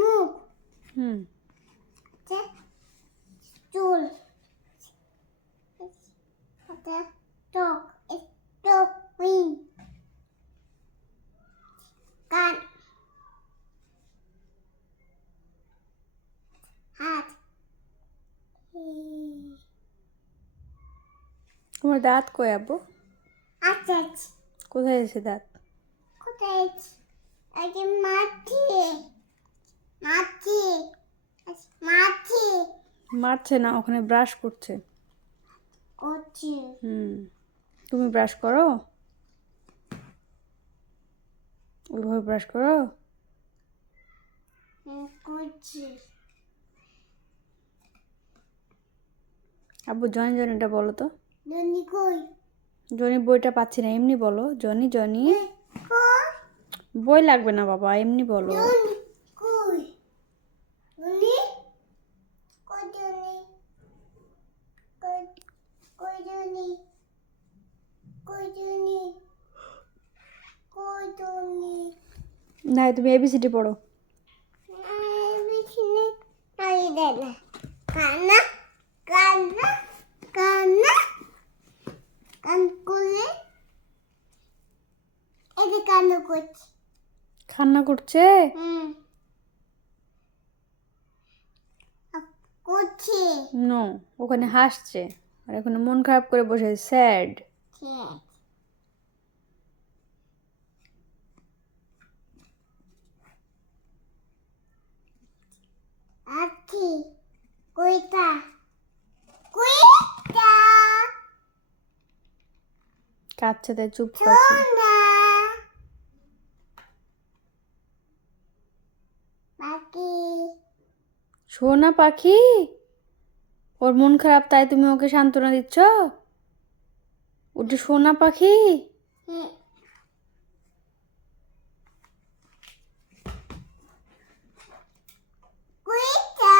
মুখ, হুম চুল, ত্বক, ত্বক, কান, হাত, তোমার দাঁত কই আব্বু? আচ্ছা, কোথায় আছে দাঁত? কোথায়? এই যে মাটি, মাটি, মাটি মারছে না, ওখানে ব্রাশ করছে। করছি। তুমি ব্রাশ করো? ওইভাবে ব্রাশ করো? করছি। আব্বু জনি জনিটা বলো তো। জনি কই? জনি বইটা পাচ্ছি না, এমনি বলো। Johnny Johnny. বই লাগবে না বাবা, এমনি বলো। জনি কই? জনি কই? জনি কই? কই জনি? কই জনি? কই জনি? না, তুমি এবিসিডি পড়ো। বিছনে তাই দেন। কানা কানা কানা কান করলে এই কান্না করছে। কান্না করছে? করছে। নো, ওখানে হাসছে আর এখানে মন খারাপ করে বসে, স্যাড। আছি কইতা কইতা কাঁদছে তাই চুপ করছে। সোনা পাখি। সোনা পাখি? ওর মন খারাপ তাই তুমি ওকে সান্ত্বনা দিচ্ছ? ওটা সোনা পাখি? কইতা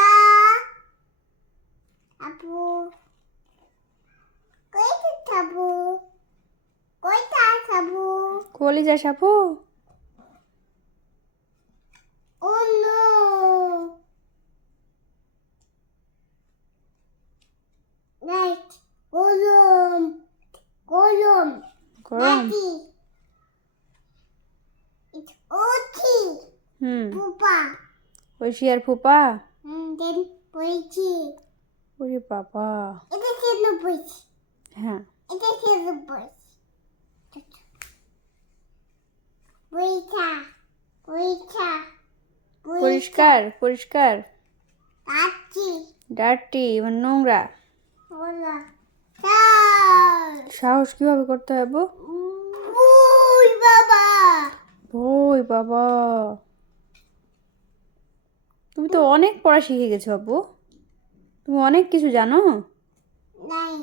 আপু কইতা খাবো কইতা খাবো। কলিজা সাপু? ও নো রাইট গরম গরম গরম? নাকি it's ওঠি পুপা ঐশী আর ফুপা? দেন বইছি ওরে বাবা। এটা কেন বইছি? হ্যাঁ, এটা কেন বইছি? বইছা বইছা পরিষ্কার পরিষ্কার। আছি ডার্টি মানে নোংরা। ওলা সাহস কিভাবে করতে হয় আব্বু? ওই বাবা ওই বাবা, তুমি তো অনেক পড়া শিখে গেছো আব্বু। তুমি অনেক কিছু জানো। নাই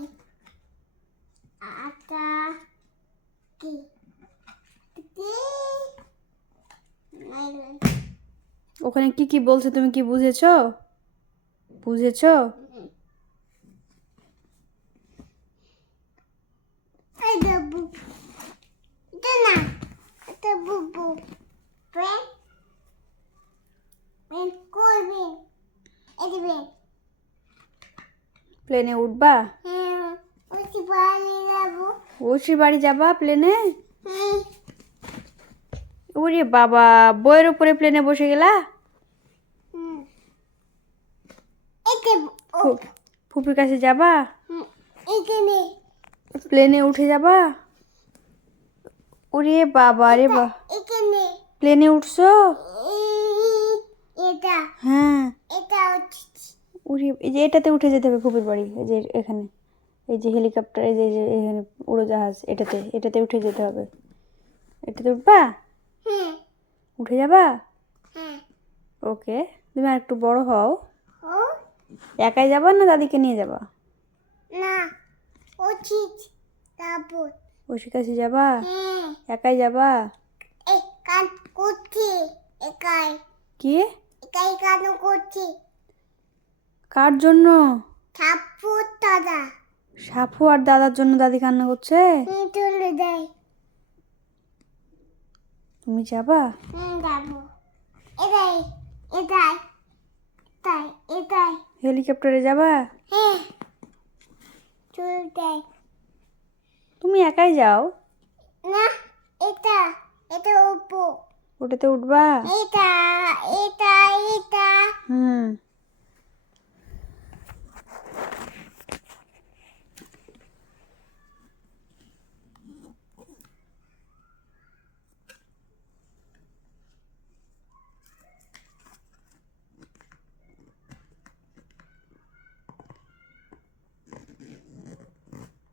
আটা কি কি নাই ওখানে কি কি বলছে তুমি কি বুঝেছো? বুঝেছো? এই বাবু এটা না এটা বুবু পেন পেন করবে এদিবে প্লেনে উঠবা? হ্যাঁ ওই বাড়ি যাবো। ঐশীর বাড়ি যাবা প্লেনে? ওরে বাবা, বইয়ের উপরে প্লেনে বসে গেলা? ফুপির কাছে যাবা? এখানে প্লেনে উঠে যাবা? ওরে বাবা রে বা, এখানে প্লেনে উঠছো? এটা হ্যাঁ। এটা ওরে, এই যে এটাতে উঠে যেতে হবে ফুপির বাড়ি, এই যে এখানে, এই যে হেলিকপ্টার, এই যে এখানে উড়োজাহাজ, এটাতে উঠে যেতে হবে। এটাতে উঠবা? হ্যাঁ উঠে যাবা? হ্যাঁ ওকে, তুমি আর একটু বড় হও। ও একাই যাবা না দাদিকে নিয়ে যাবা? না উচিত তারপর ঐশীর কাছে যাবা? হ্যাঁ একাই যাবা? এই কান করছি একাই কি? একাই কান করছি কার জন্য? ঠাপুর দাদা সাফু আর দাদার জন্য দাদি কান্না করছে? চলে দেয়। তুমি যাবা? যাবো এটাই এটাই তাই এটাই হেলিকপ্টারে যাবা? হ্যাঁ চুল দেয় তুমি একাই যাও, না এটা এটা উপো ওটাতে উঠবা? এটা এটা এটা হুম